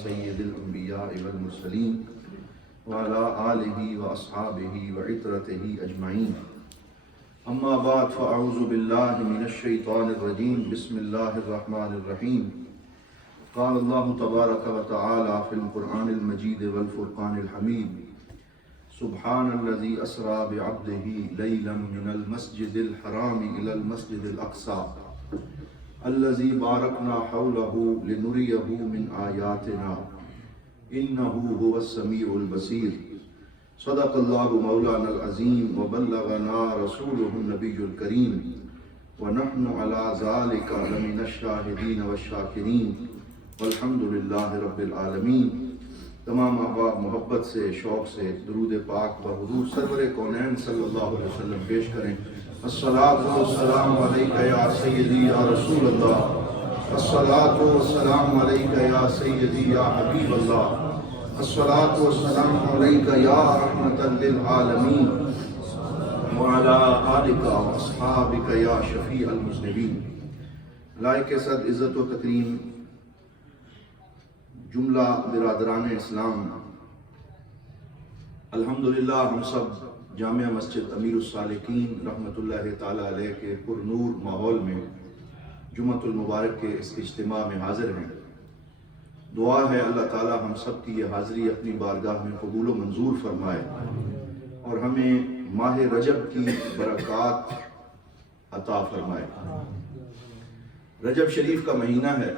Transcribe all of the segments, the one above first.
سید الانبیاء والمرسلین وعلی آلہ واصحابہ وعطرتہ اجمعین اما بعد فاعوذ باللہ من الشیطان الرجیم بسم اللہ الرحمن الرحیم قال اللہ تبارک و تعالی فی القرآن المجید والفرقان الحمید سبحان الذي اسرى بعبده ليلا من المسجد الحرام الى المسجد الاقصى الذي باركنا حوله لنريه من آياتنا انه هو السميع البصير صدق الله مولانا العظيم وبلغنا رسوله النبي الكريم ونحن على ذلك لمن الشاهدين والشاكرين والحمد لله رب العالمين۔ تمام احباب محبت سے شوق سے درود پاک و حضور سرور کونین صلی اللہ علیہ وسلم پیش کریں۔ الصلاۃ والسلام علیک یا سیدی یا رسول اللہ، الصلاۃ والسلام علیک یا سیدی یا حبیب اللہ، الصلاۃ والسلام علیک یا رحمۃ للعالمین وعلی آلک واصحابک یا شفیع المذنبین۔ لائق صد عزت و تکریم جملہ برادران اسلام، الحمدللہ ہم سب جامعہ مسجد امیر السالکین رحمۃ اللہ تعالیٰ علیہ کے پر نور ماحول میں جمعۃ المبارک کے اس اجتماع میں حاضر ہیں۔ دعا ہے اللہ تعالیٰ ہم سب کی یہ حاضری اپنی بارگاہ میں قبول و منظور فرمائے اور ہمیں ماہ رجب کی برکات عطا فرمائے۔ رجب شریف کا مہینہ ہے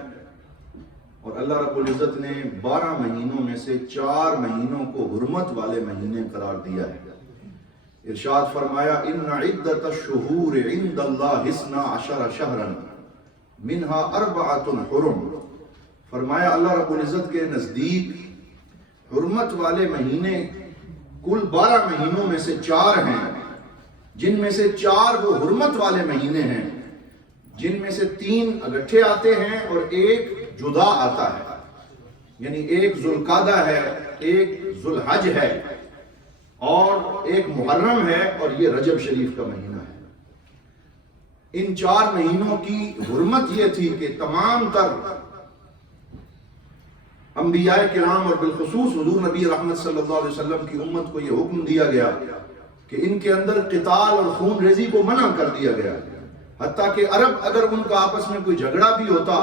اور اللہ رب العزت نے 12 مہینوں میں سے 4 مہینوں کو حرمت والے مہینے قرار دیا ہے۔ ارشاد فرمایا ان عدت الشہور عند اللہ 12 شہرا منها 4 حرم۔ فرمایا اللہ رب العزت کے نزدیک حرمت والے مہینے کل 12 مہینوں میں سے 4 ہیں، جن میں سے 4 وہ حرمت والے مہینے ہیں، جن میں سے 3 اگٹھے آتے ہیں اور 1 جدا آتا ہے، یعنی 1 ذوالقعدہ ہے، 1 ذوالحج ہے اور 1 محرم ہے، اور یہ رجب شریف کا مہینہ ہے۔ ان 4 مہینوں کی حرمت یہ تھی کہ تمام تر انبیاء کرام اور بالخصوص حضور نبی رحمت صلی اللہ علیہ وسلم کی امت کو یہ حکم دیا گیا کہ ان کے اندر قتال اور خون ریزی کو منع کر دیا گیا، حتیٰ کہ عرب اگر ان کا آپس میں کوئی جھگڑا بھی ہوتا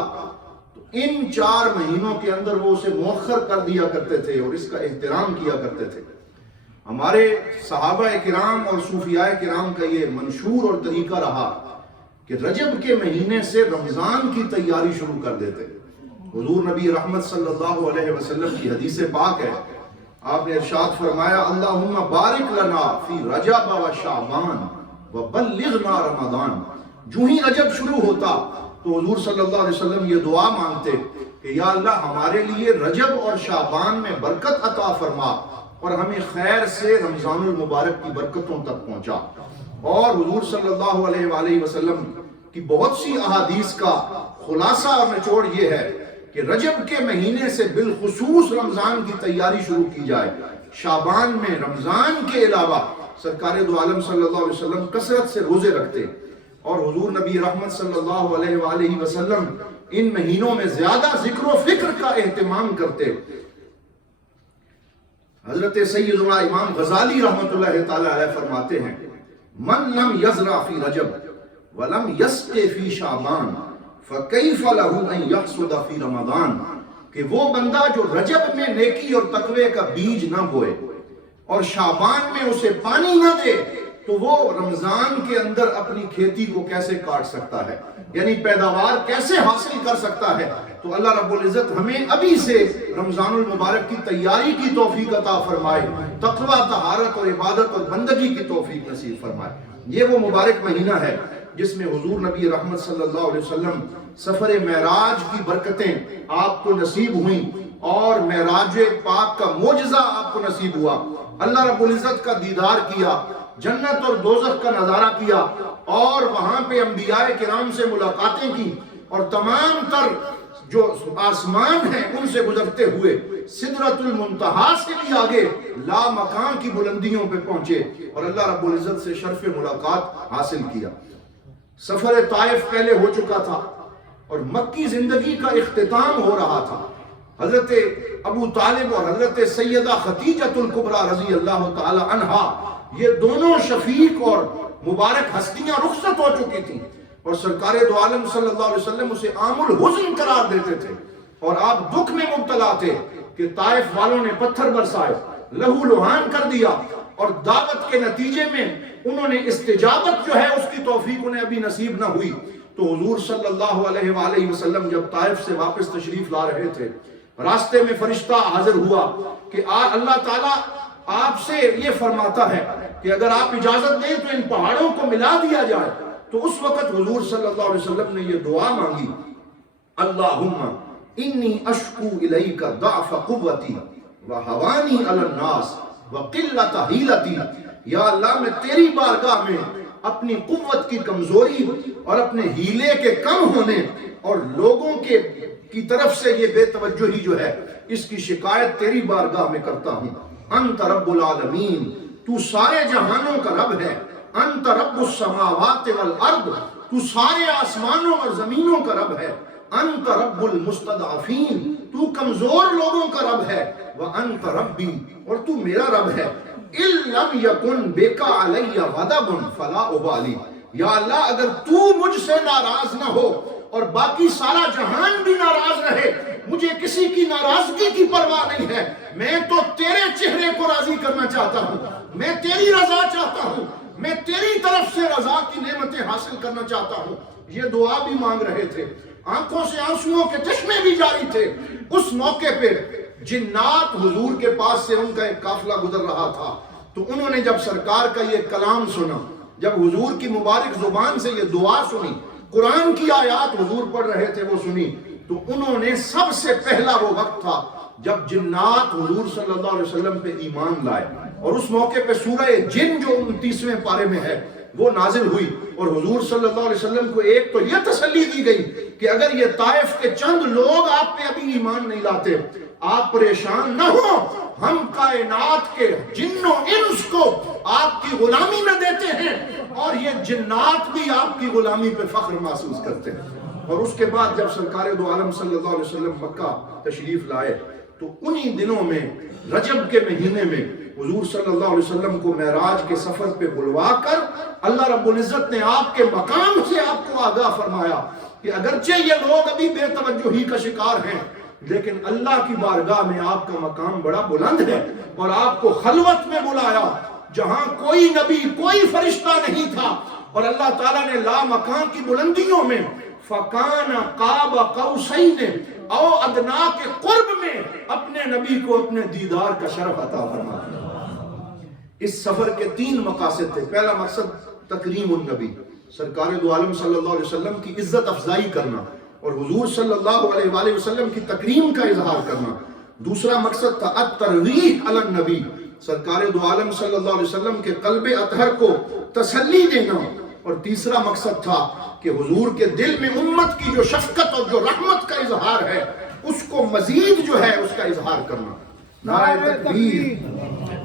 تو ان 4 مہینوں کے اندر وہ اسے مؤخر کر دیا کرتے تھے اور اس کا احترام کیا کرتے تھے۔ ہمارے صحابہ کرام اور صوفیاء کرام کا یہ منشور اور طریقہ رہا کہ رجب کے مہینے سے رمضان کی تیاری شروع کر دیتے۔ حضور نبی رحمت صلی اللہ علیہ وسلم کی حدیث پاک ہے، آپ نے ارشاد فرمایا اللہم بارک لنا فی رجب و شعبان و بلغنا رمضان۔ جو ہی رجب شروع ہوتا تو حضور صلی اللہ علیہ وسلم یہ دعا مانگتے کہ یا اللہ ہمارے لیے رجب اور شعبان میں برکت عطا فرما اور ہمیں خیر سے رمضان المبارک کی برکتوں تک پہنچا۔ اور حضور صلی اللہ علیہ وآلہ وسلم کی بہت سی احادیث کا خلاصہ اور نچوڑ یہ ہے کہ رجب کے مہینے سے بالخصوص رمضان کی تیاری شروع کی جائے۔ شعبان میں رمضان کے علاوہ سرکار دو عالم صلی اللہ علیہ وسلم کثرت سے روزے رکھتے اور حضور نبی رحمت صلی اللہ علیہ وآلہ وسلم ان مہینوں میں زیادہ ذکر و فکر کا اہتمام کرتے۔ حضرت سیدنا امام غزالی رحمت اللہ تعالی علیہ فرماتے ہیں من لم یزرع فی رجب ولم یسق فی شعبان فکیف لہ ان یحصد فی رمضان، کہ وہ بندہ جو رجب میں نیکی اور تقوی کا بیج نہ بوئے اور شعبان میں اسے پانی نہ دے تو وہ رمضان کے اندر اپنی کھیتی کو کیسے کاٹ سکتا ہے، یعنی پیداوار کیسے حاصل کر سکتا ہے۔ تو اللہ رب العزت ہمیں ابھی سے رمضان المبارک کی تیاری کی توفیق عطا فرمائے، تقوی، طہارت اور عبادت اور بندگی کی توفیق نصیب فرمائے۔ یہ وہ مبارک مہینہ ہے جس میں حضور نبی رحمت صلی اللہ علیہ وسلم سفر معراج کی برکتیں آپ کو نصیب ہوئیں اور معراج پاک کا معجزہ آپ کو نصیب ہوا۔ اللہ رب العزت کا دیدار کیا، جنت اور دوزخ کا نظارہ کیا اور وہاں پہ انبیاء کرام سے ملاقاتیں کی اور تمام تر جو آسمان ہیں ان سے گزرتے ہوئے سدرۃ المنتہا سے بھی آگے لا مکان کی بلندیوں پہ پہنچے اور اللہ رب العزت سے شرف ملاقات حاصل کیا۔ سفر طائف پہلے ہو چکا تھا اور مکی زندگی کا اختتام ہو رہا تھا۔ حضرت ابو طالب اور حضرت سیدہ خدیجہ الکبریٰ رضی اللہ تعالی عنہا، یہ دونوں شفیق اور مبارک ہستیاں رخصت ہو چکی تھیں، اور سرکار دو عالم صلی اللہ علیہ وسلم اسے عام الحزن قرار دیتے تھے، اور آپ دکھ میں مبتلا تھے کہ طائف والوں نے پتھر برسائے، لہو لہان کر دیا، اور دعوت کے نتیجے میں انہوں نے استجابت جو ہے اس کی توفیق انہیں ابھی نصیب نہ ہوئی۔ تو حضور صلی اللہ علیہ وآلہ وسلم جب طائف سے واپس تشریف لا رہے تھے، راستے میں فرشتہ حاضر ہوا کہ اللہ تعالیٰ آپ سے یہ فرماتا ہے کہ اگر آپ اجازت دیں تو ان پہاڑوں کو ملا دیا جائے۔ تو اس وقت حضور صلی اللہ علیہ وسلم نے یہ دعا مانگی، اللہم انی اشکو الیک ضعف قوتی وہوانی علی الناس وقلت حیلتی، یا اللہ میں تیری بارگاہ میں اپنی قوت کی کمزوری اور اپنے ہیلے کے کم ہونے اور لوگوں کی طرف سے یہ بے توجہی جو ہے اس کی شکایت تیری بارگاہ میں کرتا ہوں۔ انت رب العالمین، تو سارے جہانوں کا رب ہے، انت رب السماوات والارض، تو سارے آسمانوں اور زمینوں کا رب ہے، انت رب المستضعفین، تو کمزور لوگوں کا رب ہے، وانت ربی، اور تو میرا رب ہے، ان لم یکن بک علی غضب فلا ابالی، یا اللہ اگر تو مجھ سے ناراض نہ ہو اور باقی سارا جہان بھی ناراض رہے، مجھے کسی کی ناراضگی کی پرواہ نہیں ہے، میں تو تیرے چہرے کو راضی کرنا چاہتا ہوں، میں تیری رضا چاہتا ہوں، میں تیری طرف سے رضا کی نعمتیں حاصل کرنا چاہتا ہوں۔ یہ دعا بھی مانگ رہے تھے، آنکھوں سے آنسوؤں کے چشمے بھی جاری تھے۔ اس موقع پہ جنات حضور کے پاس سے ان کا ایک قافلہ گزر رہا تھا، تو انہوں نے جب سرکار کا یہ کلام سنا، جب حضور کی مبارک زبان سے یہ دعا سنی، قرآن کی آیات حضور پڑھ رہے تھے وہ سنی، تو انہوں نے سب سے پہلا وہ وقت تھا جب جنات حضور صلی اللہ علیہ وسلم پہ ایمان لائے، اور اس موقع پہ سورہ جن جو 29ویں پارے میں ہے وہ نازل ہوئی، اور حضور صلی اللہ علیہ وسلم کو ایک تو یہ تسلی دی گئی کہ اگر یہ طائف کے چند لوگ آپ پہ ابھی ایمان نہیں لاتے، آپ پریشان نہ ہو، ہم کائنات کے جن و انس کو آپ کی غلامی میں دیتے ہیں، اور یہ جنات بھی آپ کی غلامی پہ فخر محسوس کرتے ہیں۔ اور اس کے بعد جب سرکار دو عالم صلی اللہ علیہ وسلم مکہ تشریف لائے، تو انہی دنوں میں رجب کے مہینے میں حضور صلی اللہ علیہ وسلم کو معراج کے سفر پہ بلوا کر اللہ رب العزت نے آپ کے مقام سے آپ کو آگاہ فرمایا کہ اگرچہ یہ لوگ ابھی بے توجہی کا شکار ہیں، لیکن اللہ کی بارگاہ میں آپ کا مقام بڑا بلند ہے، اور آپ کو خلوت میں بلایا جہاں کوئی نبی کوئی فرشتہ نہیں تھا، اور اللہ تعالیٰ نے لا مکان کی بلندیوں میں فَقَانَ قَابَ قَوْسَيْنِ او ادنا کے قرب میں اپنے نبی کو اپنے دیدار کا شرف عطا فرمایا۔ اس سفر کے 3 مقاصد تھے۔ پہلا مقصد تکریم النبی، سرکار دو عالم صلی اللہ علیہ وسلم کی عزت افزائی کرنا اور حضور صلی اللہ علیہ وآلہ وسلم کی تکریم کا اظہار کرنا۔ دوسرا مقصد تھا الترویح علی النبی، سرکار دو عالم صلی اللہ علیہ وسلم کے قلب اطہر کو تسلی دینا، اور تیسرا مقصد تھا کہ حضور کے دل میں امت کی جو شفقت اور جو رحمت کا اظہار ہے اس کو مزید جو ہے اس کا اظہار کرنا۔ نعرہ تکبیر،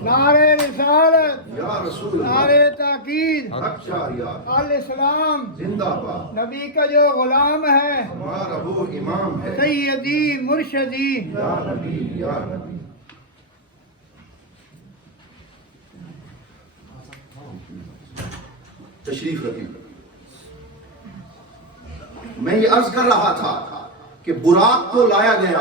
نعرہ رسالت، یا رسول اللہ، نعرہ تاکید، الاسلام زندہ باد، نبی کا جو غلام ہے ہمارا وہ امام ہے، سیدی مرشدی، یا نبی یا نبی۔ تشریف رکھیں۔ میں یہ عرض کر رہا تھا کہ براق کو لایا گیا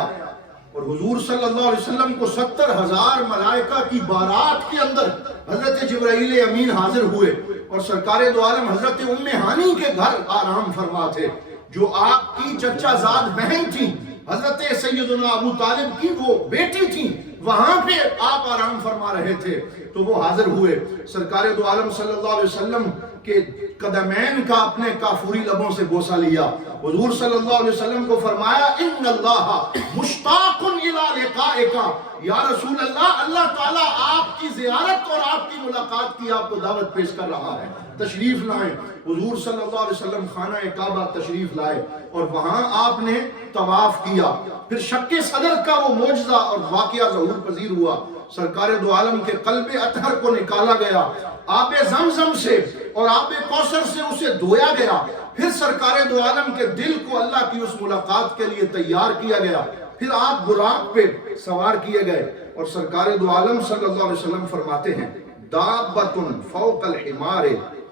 اور حضور صلی اللہ علیہ وسلم کو 70,000 ملائکہ کی بارات کے اندر حضرت جبرائیل امین حاضر ہوئے، اور سرکار دو عالم حضرت ام ہانی کے گھر آرام فرما تھے، جو آپ کی چچا زاد بہن تھی، حضرت سیدنا ابو طالب کی وہ بیٹی تھی، وہاں پہ آپ آرام فرما رہے تھے، تو وہ حاضر ہوئے۔ سرکار دو عالم صلی اللہ علیہ وسلم کے قدمین کا اپنے کافوری لبوں سے بوسہ لیا، حضور صلی اللہ علیہ وسلم کو فرمایا ان اللہ مشتاق الی لقائک، یا رسول اللہ، اللہ تعالیٰ آپ کی زیارت اور آپ کی ملاقات کی آپ کو دعوت پیش کر رہا ہے، تشریف لائیں۔ حضور صلی اللہ علیہ وسلم خانہ کعبہ تشریف لائے اور وہاں آپ نے طواف کیا، پھر شق صدر کا وہ معجزہ اور واقعہ ظہور پذیر ہوا، سرکار دو عالم کے قلب اطہر کو نکالا گیا، آب زمزم سے اور آب کوثر سے اسے دھویا گیا، پھر سرکار دو عالم کے دل کو اللہ کی اس ملاقات کے لیے تیار کیا گیا۔ پھر آپ براق پہ سوار کیے گئے اور سرکار دو عالم صلی اللہ علیہ وسلم فرماتے ہیں دابۃ فوق الحمار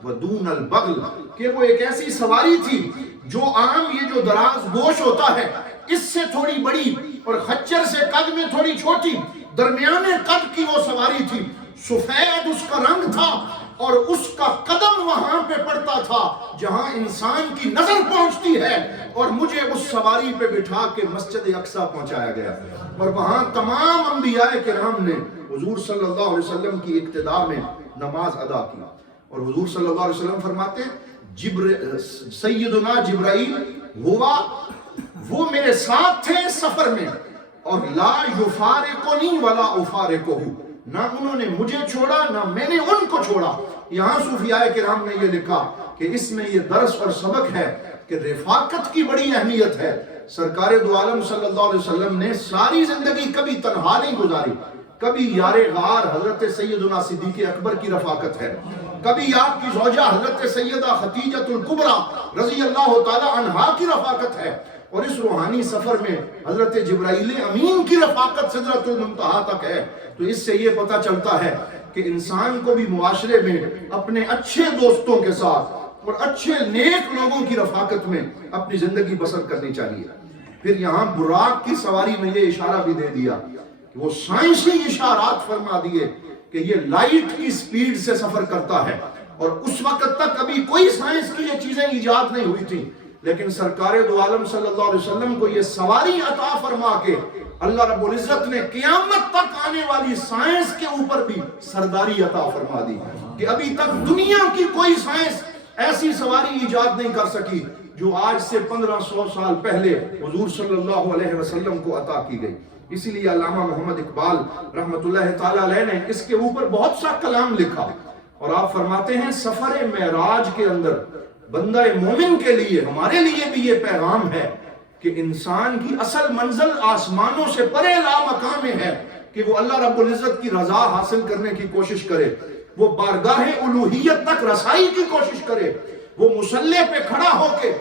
ودون البغل، کہ وہ ایک ایسی سواری تھی جو عام یہ جو دراز گوش ہوتا ہے اس سے تھوڑی بڑی اور خچر سے قد میں تھوڑی چھوٹی، درمیانے قد کی وہ سواری تھی، سفید اس کا رنگ تھا اور اس کا قدم وہاں پہ پڑتا تھا جہاں انسان کی نظر پہنچتی ہے، اور مجھے اس سواری پہ بٹھا کے مسجد اقصی پہنچایا گیا اور وہاں تمام انبیاء کرام نے حضور صلی اللہ علیہ وسلم کی اقتداء میں نماز ادا کی۔ اور حضور صلی اللہ علیہ وسلم فرماتے سیدنا جبرائیل ہوا، وہ میرے ساتھ تھے سفر میں، اور لا یفارقنی ولا افارقہ، نہ انہوں نے مجھے چھوڑا نہ میں نے ان کو چھوڑا۔ یہاں صوفیاء کرام نے یہ لکھا کہ اس میں یہ درس اور سبق ہے کہ رفاقت کی بڑی اہمیت ہے۔ سرکار دو عالم صلی اللہ علیہ وسلم نے ساری زندگی کبھی تنہا نہیں گزاری، کبھی یار غار حضرت سیدنا صدیق اکبر کی رفاقت ہے، کبھی آپ کی زوجہ حضرت سیدہ خدیجہ الکبریٰ رضی اللہ تعالی عنہا کی رفاقت ہے، اور اس روحانی سفر میں حضرت جبرائیل امین کی رفاقت سدرۃ المنتہا تک ہے۔ تو اس سے یہ پتہ چلتا ہے کہ انسان کو بھی معاشرے میں اپنے اچھے دوستوں کے ساتھ اور اچھے نیک لوگوں کی رفاقت میں اپنی زندگی بسر کرنی چاہیے۔ پھر یہاں براق کی سواری میں یہ اشارہ بھی دے دیا کہ وہ سائنسی اشارات فرما دیے کہ یہ لائٹ کی سپیڈ سے سفر کرتا ہے، اور اس وقت تک ابھی کوئی سائنس کی یہ چیزیں ایجاد نہیں ہوئی تھی، لیکن سرکار دو عالم صلی اللہ علیہ وسلم کو یہ سواری عطا فرما کے اللہ رب العزت نے قیامت تک آنے والی سائنس کے اوپر بھی سرداری عطا فرما دی کہ ابھی تک دنیا کی کوئی سائنس ایسی سواری ایجاد نہیں کر سکی جو آج سے 1500 سال پہلے حضور صلی اللہ علیہ وسلم کو عطا کی گئی۔ اسی لیے علامہ محمد اقبال رحمۃ اللہ تعالی علیہ نے اس کے اوپر بہت سا کلام لکھا، اور آپ فرماتے ہیں سفر معراج کے اندر بندہ مومن کے لیے، ہمارے لیے بھی یہ پیغام ہے کہ انسان کی اصل منزل آسمانوں سے پرے لامقام ہے، کہ وہ اللہ رب العزت کی رضا حاصل کرنے کی کوشش کرے، وہ بارگاہ الوہیت تک رسائی کی کوشش کرے، وہ مصلی پہ کھڑا ہو کے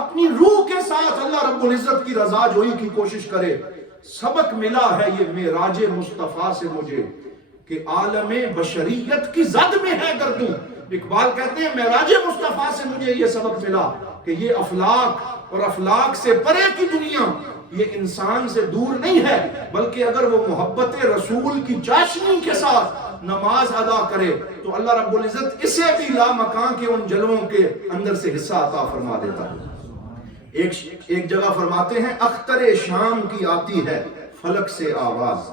اپنی روح کے ساتھ اللہ رب العزت کی رضا جوئی کی کوشش کرے۔ سبق ملا ہے یہ معراج مصطفیٰ سے مجھے کہ عالم بشریت کی زد میں ہے گردوں۔ اقبال کہتے ہیں معراج مصطفیٰ سے مجھے یہ سبق ملا کہ یہ افلاک اور افلاک سے پرے کی دنیا یہ انسان سے دور نہیں ہے، بلکہ اگر وہ محبت رسول کی چاشنی کے ساتھ نماز ادا کرے تو اللہ رب العزت اسے بھی لامکان کے ان جلووں کے اندر سے حصہ عطا فرما دیتا ہے۔ ایک جگہ فرماتے ہیں اختر شام کی آتی ہے فلک سے آواز،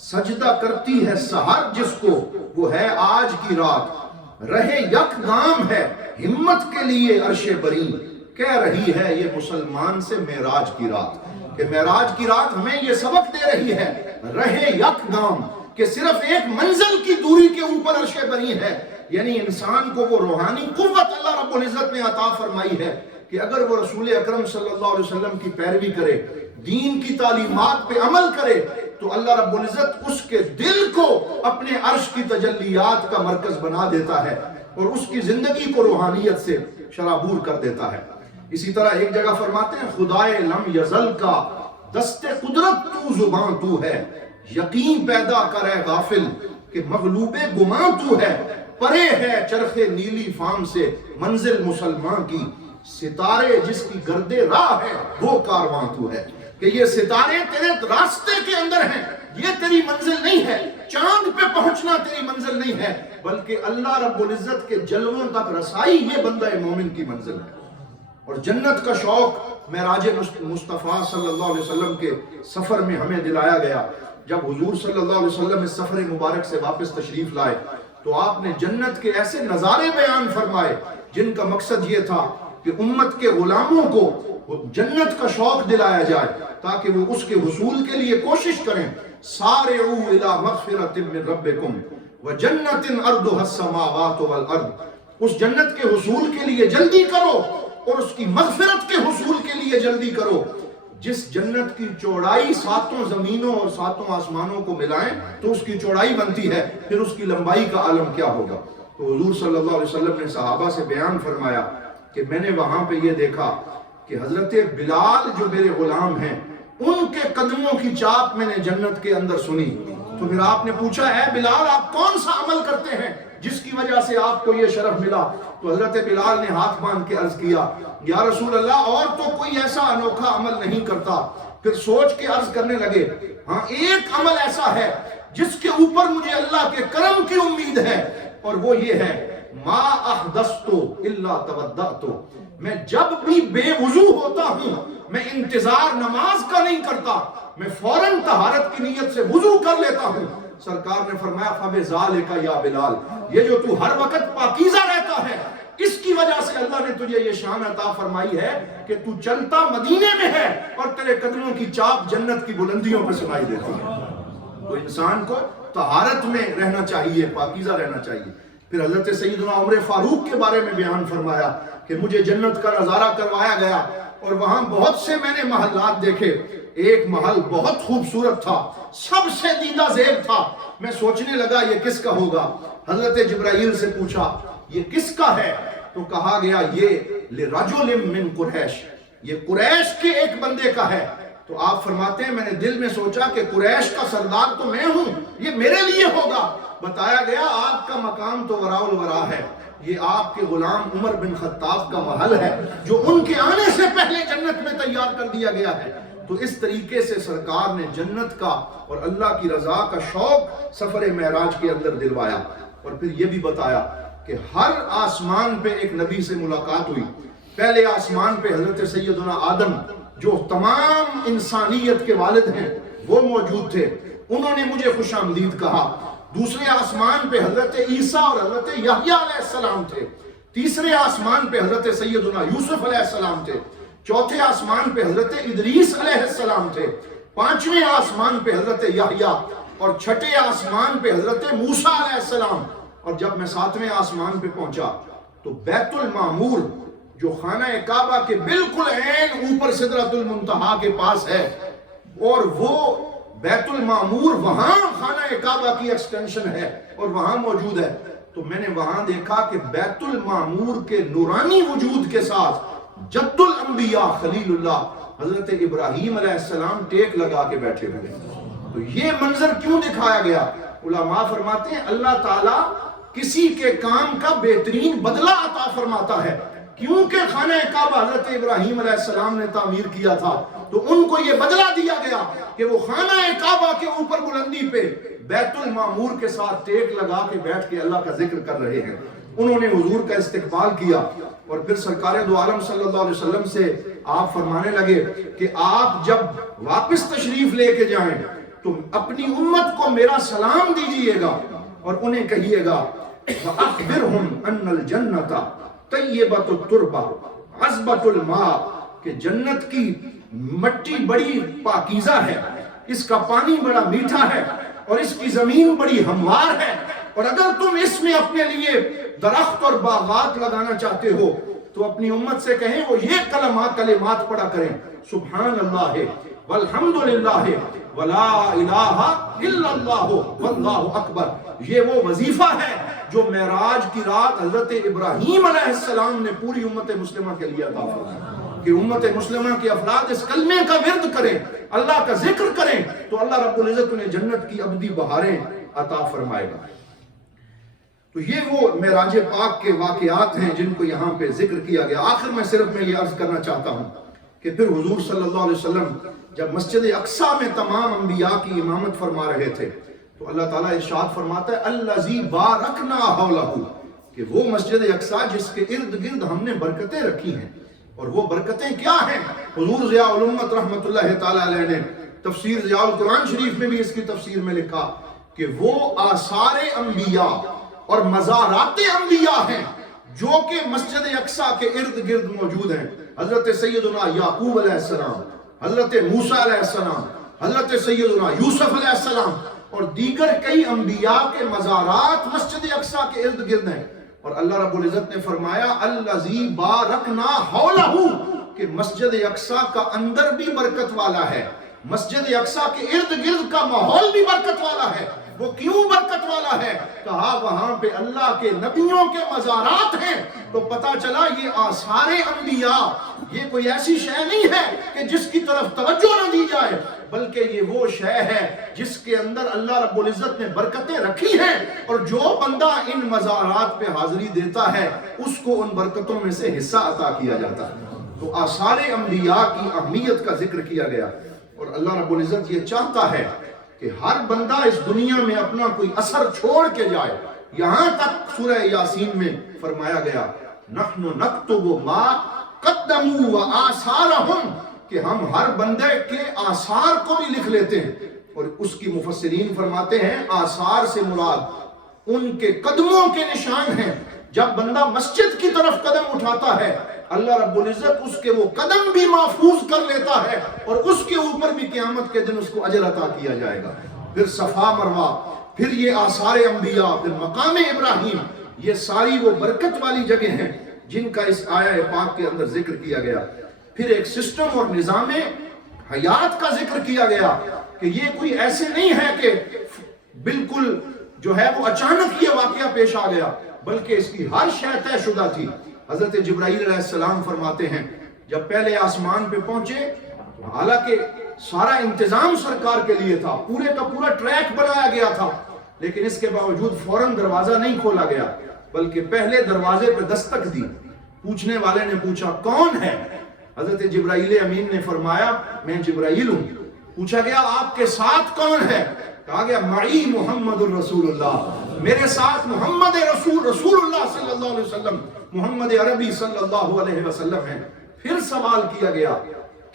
سجدہ کرتی ہے سحر جس کو وہ ہے آج کی رات، رہے یک گام ہے ہمت کے لیے عرش بری، کہہ رہی ہے یہ مسلمان سے معراج کی رات، کہ معراج کی رات ہمیں یہ سبق دے رہی ہے رہے یک گام، کہ صرف ایک منزل کی دوری کے اوپر عرش بری ہے، یعنی انسان کو وہ روحانی قوت اللہ رب العزت نے عطا فرمائی ہے کہ اگر وہ رسول اکرم صلی اللہ علیہ وسلم کی پیروی کرے، دین کی تعلیمات پہ عمل کرے، تو اللہ رب العزت اس کے دل کو اپنے عرش کی تجلیات کا مرکز بنا دیتا ہے اور اس کی زندگی کو روحانیت سے شرابور کر دیتا ہے۔ اسی طرح ایک جگہ فرماتے ہیں خدائے لم یزل کا دست قدرت تو زباں تو ہے، یقین پیدا کرے غافل کہ مغلوب گماں تو ہے، پرے ہے چرخ نیلی فام سے منزل مسلمان کی، ستارے جس کی گرد راہ ہے وہ کارواں تو ہے، کہ یہ ستارے تیرے راستے کے اندر ہیں، یہ تیری منزل نہیں ہے، چاند پہ پہنچنا تیری منزل نہیں ہے، بلکہ اللہ رب العزت کے جلووں تک رسائی یہ بندہ مومن کی منزل ہے۔ اور جنت کا شوق معراج مصطفیٰ صلی اللہ علیہ وسلم کے سفر میں ہمیں دلایا گیا۔ جب حضور صلی اللہ علیہ وسلم اس سفر مبارک سے واپس تشریف لائے تو آپ نے جنت کے ایسے نظارے بیان فرمائے جن کا مقصد یہ تھا کہ امت کے غلاموں کو جنت کا شوق دلایا جائے تاکہ وہ اس کے حصول کے لیے کوشش کریں۔ سارعوا الی مغفرۃ من ربکم وجنۃ ارضها السماوات والارض، اس جنت کے حصول کے لیے جلدی کرو اور اس کی مغفرت کے حصول کے لیے جلدی کرو۔ جس جنت کی چوڑائی 7 زمینوں اور 7 آسمانوں کو ملائیں تو اس کی چوڑائی بنتی ہے، پھر اس کی لمبائی کا عالم کیا ہوگا۔ تو حضور صلی اللہ علیہ وسلم نے صحابہ سے بیان فرمایا کہ میں نے وہاں پہ یہ دیکھا کہ حضرت بلال جو میرے غلام ہیں ان کے قدموں کی چاپ میں نے جنت کے اندر سنی۔ تو پھر آپ نے پوچھا ہے بلال آپ کون سا عمل کرتے ہیں جس کی وجہ سے آپ کو یہ شرف ملا؟ تو حضرت بلال نے ہاتھ باندھ کے عرض کیا یا رسول اللہ اور تو کوئی ایسا انوکھا عمل نہیں کرتا۔ پھر سوچ کے عرض کرنے لگے ہاں ایک عمل ایسا ہے جس کے اوپر مجھے اللہ کے کرم کی امید ہے، اور وہ یہ ہے ما احدثت الا توضأت، میں جب بھی بے وضو ہوتا ہوں میں انتظار نماز کا نہیں کرتا، میں فوراً طہارت کی نیت سے وضو کر لیتا ہوں۔ سرکار نے فرمایا فَبِذَالِكَ یا بلال، یہ جو تو ہر وقت پاکیزہ رہتا ہے اس کی وجہ سے اللہ نے تجھے یہ شان عطا فرمائی ہے کہ تو چلتا مدینے میں ہے اور تیرے قدموں کی چاپ جنت کی بلندیوں پہ سنائی دیتی ہے۔ تو انسان کو طہارت میں رہنا چاہیے، پاکیزہ رہنا چاہیے۔ پھر حضرت سیدنا عمر فاروق کے بارے میں بیان فرمایا کہ مجھے جنت کا نظارہ کروایا گیا اور وہاں بہت سے میں نے محلات دیکھے، ایک محل بہت خوبصورت تھا، سب سے دیدہ زیب تھا۔ میں سوچنے لگا یہ کس کا ہوگا؟ حضرت جبرائیل سے پوچھا یہ کس کا ہے؟ تو کہا گیا یہ لرجل من قریش، یہ قریش کے ایک بندے کا ہے۔ تو آپ فرماتے ہیں میں نے دل میں سوچا کہ قریش کا سردار تو میں ہوں، یہ میرے لیے ہوگا۔ بتایا گیا آپ کا مقام تو وراء الورا ہے، یہ آپ کے غلام عمر بن خطاب کا محل ہے جو ان کے آنے سے پہلے جنت میں تیار کر دیا گیا ہے۔ تو اس طریقے سے سرکار نے جنت کا اور اللہ کی رضا کا شوق سفر معراج کے اندر دلوایا، اور پھر یہ بھی بتایا کہ ہر آسمان پہ ایک نبی سے ملاقات ہوئی۔ پہلے آسمان پہ حضرت سیدنا آدم جو تمام انسانیت کے والد ہیں وہ موجود تھے، انہوں نے مجھے خوش آمدید کہا۔ دوسرے آسمان پہ حضرت عیسیٰ اور حضرت یحییٰ علیہ السلام تھے۔ تیسرے آسمان پہ حضرت سیدنا یوسف علیہ السلام تھے۔ چوتھے آسمان پہ حضرت ادریس علیہ السلام تھے۔ پانچویں آسمان پہ حضرت یحییٰ، اور چھٹے آسمان پہ حضرت موسیٰ علیہ السلام۔ اور جب میں ساتویں آسمان پہ پہنچا تو بیت المعمور جو خانہ کعبہ کے بالکل عین اوپر سدرۃ المنتہا کے پاس ہے، اور وہ بیت المعمور وہاں خانہ کعبہ کی ایکسٹینشن ہے اور وہاں موجود ہے، تو میں نے وہاں دیکھا کہ بیت المعمور کے نورانی وجود کے ساتھ جد الانبیاء خلیل اللہ حضرت ابراہیم علیہ السلام ٹیک لگا کے بیٹھے ہوئے۔ تو یہ منظر کیوں دکھایا گیا؟ علماء فرماتے ہیں اللہ تعالیٰ کسی کے کام کا بہترین بدلہ عطا فرماتا ہے۔ کیونکہ خانہ کعبہ حضرت ابراہیم علیہ السلام نے تعمیر کیا تھا تو ان کو یہ بدلہ دیا گیا کہ وہ خانہ کعبہ کے اوپر بلندی پہ بیت المعمور کے ساتھ ٹیک لگا کے بیٹھ کے اللہ کا ذکر کر رہے ہیں۔ انہوں نے حضور کا استقبال کیا، اور پھر سرکار دو عالم صلی اللہ علیہ وسلم سے آپ فرمانے لگے کہ آپ جب واپس تشریف لے کے جائیں تو اپنی امت کو میرا سلام دیجئے گا اور انہیں کہیے گا فَأَخْبِرْهُمْ أَنَّ الْجَنَّةَ طَيِّبَةُ التُّرْبَةُ عَذْبَةُ الْمَاءِ، کہ جنت کی مٹی بڑی پاکیزہ ہے، اس کا پانی بڑا میٹھا ہے اور اس کی زمین بڑی ہموار ہے، اور اگر تم اس میں اپنے لیے درخت اور باغات لگانا چاہتے ہو تو اپنی امت سے کہیں وہ یہ کلمات پڑھا کریں، سبحان اللہ والحمدللہ ولا الہ الا اللہ واللہ اکبر۔ یہ وہ وظیفہ ہے جو معراج کی رات حضرت ابراہیم علیہ السلام نے پوری امت مسلمہ کے لیے عطا فرمایا کہ امت مسلمہ کے افراد اس کلمے کا ورد کریں، اللہ کا ذکر کریں تو اللہ رب العزت انہیں جنت کی ابدی بہاریں عطا فرمائے گا۔ تو یہ وہ معراج پاک کے واقعات ہیں جن کو یہاں پہ ذکر کیا گیا۔ آخر میں صرف میں یہ عرض کرنا چاہتا ہوں کہ پھر حضور صلی اللہ علیہ وسلم جب مسجد اقصیٰ میں تمام انبیاء کی امامت فرما رہے تھے تو اللہ تعالیٰ ارشاد فرماتا ہے الذی بارکنا حولہ، کہ وہ مسجد اقصیٰ جس کے ارد گرد ہم نے برکتیں رکھی ہیں، اور وہ برکتیں کیا ہیں؟ حضور ضیاء الامت رحمت اللہ تعالیٰ علیہ نے تفسیر ضیاء القرآن شریف میں بھی اس کی تفسیر میں لکھا کہ وہ آثار انبیاء اور مزارات انبیاء ہیں جو کہ مسجد اقصیٰ کے ارد گرد موجود ہیں۔ حضرت سیدنا یعقوب علیہ السلام، حضرت موسیٰ علیہ السلام، حضرت سیدنا یوسف علیہ السلام اور دیگر کئی انبیاء کے مزارات مسجد اقصیٰ کے ارد گرد ہیں، اور اللہ رب العزت نے فرمایا الذی بارکنا حولہ، کہ مسجد اقصیٰ کا اندر بھی برکت والا ہے، مسجد اقصیٰ کے ارد گرد کا ماحول بھی برکت والا ہے، وہ کیوں برکت والا ہے؟ کہا وہاں پہ اللہ کے نبیوں کے مزارات ہیں۔ تو پتا چلا یہ آثار انبیاء، یہ کوئی ایسی شے نہیں ہے کہ جس کی طرف توجہ نہ دی جائے، بلکہ یہ وہ شے ہے جس کے اندر اللہ رب العزت نے برکتیں رکھی ہیں، اور جو بندہ ان مزارات پہ حاضری دیتا ہے اس کو ان برکتوں میں سے حصہ عطا کیا جاتا ہے۔ تو آثار انبیاء کی اہمیت کا ذکر کیا گیا، اور اللہ رب العزت یہ چاہتا ہے کہ ہر بندہ اس دنیا میں اپنا کوئی اثر چھوڑ کے جائے۔ یہاں تک سورہ یاسین میں فرمایا گیا نحن نکتب ما قدموا وآثارہم، کہ ہم ہر بندے کے آثار کو بھی لکھ لیتے ہیں، اور اس کی مفسرین فرماتے ہیں آثار سے مراد ان کے قدموں کے نشان ہیں۔ جب بندہ مسجد کی طرف قدم اٹھاتا ہے اللہ رب العزت اس کے وہ قدم بھی محفوظ کر لیتا ہے، اور اس کے اوپر بھی قیامت کے دن اس کو اجر عطا کیا جائے گا۔ پھر صفا مروہ، پھر یہ آثار انبیاء، پھر مقام ابراہیم، یہ ساری وہ برکت والی جگہ ہیں جن کا اس آیہ پاک کے اندر ذکر کیا گیا۔ پھر ایک سسٹم اور نظام حیات کا ذکر کیا گیا کہ یہ کوئی ایسے نہیں ہے کہ بالکل جو ہے وہ اچانک یہ واقعہ پیش آ گیا، بلکہ اس کی ہر شے طے شدہ تھی۔ حضرت جبرائیل علیہ السلام فرماتے ہیں جب پہلے آسمان پہ پہنچے، حالانکہ سارا انتظام سرکار کے لیے تھا، پورے کا پورا ٹریک بنایا گیا تھا، لیکن اس کے باوجود فوراً دروازہ نہیں کھولا گیا، بلکہ پہلے دروازے پہ دستک دی۔ پوچھنے والے نے پوچھا کون ہے؟ حضرت جبرائیل امین نے فرمایا میں جبرائیل ہوں۔ پوچھا گیا آپ کے ساتھ کون ہے؟ کہا گیا معی محمد الرسول اللہ، میرے ساتھ محمد رسول اللہ صلی اللہ علیہ وسلم، محمد عربی صلی اللہ علیہ وسلم ہے۔ پھر سوال کیا گیا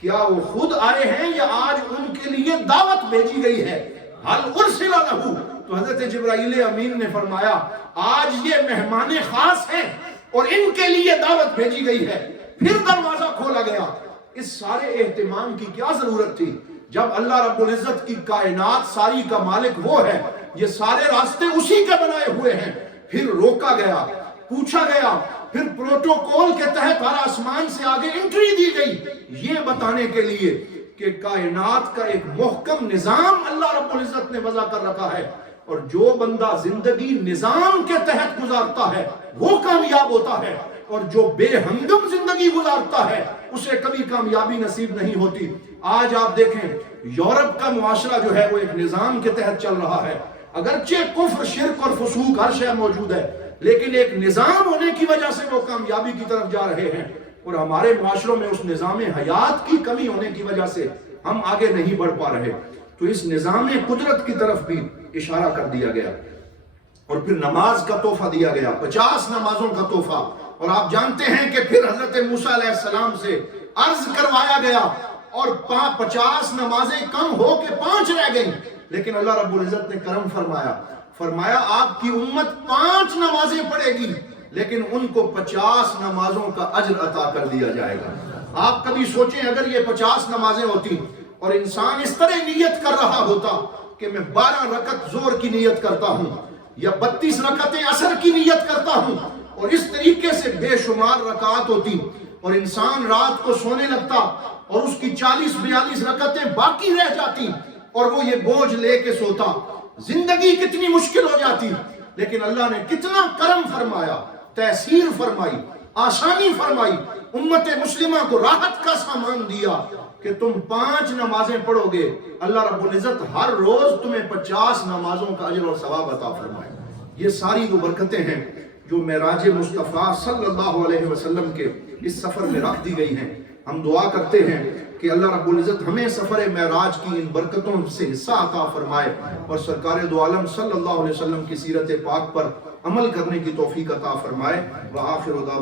کیا وہ خود آئے ہیں یا آج ان کے لیے دعوت بھیجی گئی ہے؟ حل ارسل لہو، تو حضرت جبرائیل امین نے فرمایا آج یہ مہمان خاص ہیں اور ان کے لیے دعوت بھیجی گئی ہے۔ پھر دروازہ کھولا گیا۔ اس سارے اہتمام کی کیا ضرورت تھی جب اللہ رب العزت کی کائنات ساری کا مالک وہ ہے، یہ سارے راستے اسی کے بنائے ہوئے ہیں۔ پھر روکا گیا، پوچھا گیا، پھر پروٹوکول کے تحت ہر آسمان سے آگے انٹری دی گئی، یہ بتانے کے لیے کہ کائنات کا ایک محکم نظام اللہ رب العزت نے وضع کر رکھا ہے، اور جو بندہ زندگی نظام کے تحت گزارتا ہے وہ کامیاب ہوتا ہے، اور جو بے ہمدم زندگی گزارتا ہے اسے کبھی کامیابی نصیب نہیں ہوتی۔ آج آپ دیکھیں یورپ کا معاشرہ جو ہے وہ ایک نظام کے تحت چل رہا ہے، اگرچہ کفر، شرک اور فسوق ہر شے موجود ہے، لیکن ایک نظام ہونے کی وجہ سے وہ کامیابی کی طرف جا رہے ہیں، اور ہمارے معاشروں میں اس نظام حیات کی کمی ہونے کی وجہ سے ہم آگے نہیں بڑھ پا رہے۔ تو اس نظام قدرت کی طرف بھی اشارہ کر دیا گیا، اور پھر نماز کا تحفہ دیا گیا، 50 نمازوں کا تحفہ۔ اور آپ جانتے ہیں کہ پھر حضرت موسیٰ علیہ السلام سے عرض کروایا گیا، اور 50 نمازیں کم ہو کے 5 رہ گئیں، لیکن اللہ رب العزت نے کرم فرمایا آپ کی امت 5 نمازیں پڑھے گی، لیکن ان کو 50 نمازوں کا اجر عطا کر دیا جائے گا۔ آپ کبھی سوچیں اگر یہ 50 نمازیں ہوتی اور انسان اس طرح نیت کر رہا ہوتا کہ میں 12 رکعت ظہر کی نیت کرتا ہوں یا 32 رکعتیں عصر کی نیت کرتا ہوں، اور اس طریقے سے بے شمار رکعات ہوتی، اور انسان رات کو سونے لگتا اور اس کی 40-42 رکعتیں باقی رہ جاتی، اور وہ یہ بوجھ لے کے سوتا، زندگی کتنی مشکل ہو جاتی۔ لیکن اللہ نے کتنا کرم فرمایا، تیسیر فرمائی، آسانی فرمائی، امت مسلمہ کو راحت کا سامان دیا کہ تم 5 نمازیں پڑھو گے، اللہ رب العزت ہر روز تمہیں 50 نمازوں کا اجر اور ثواب عطا فرمائے۔ یہ ساری وہ برکتیں ہیں جو معراج مصطفیٰ صلی اللہ علیہ وسلم کے اس سفر میں رکھ دی گئی ہیں۔ ہم دعا کرتے ہیں کہ اللہ رب العزت ہمیں سفر معراج کی ان برکتوں سے حصہ عطا فرمائے، اور سرکار دو عالم صلی اللہ علیہ وسلم کی سیرت پاک پر عمل کرنے کی توفیق عطا فرمائے۔ وآخر دعوانا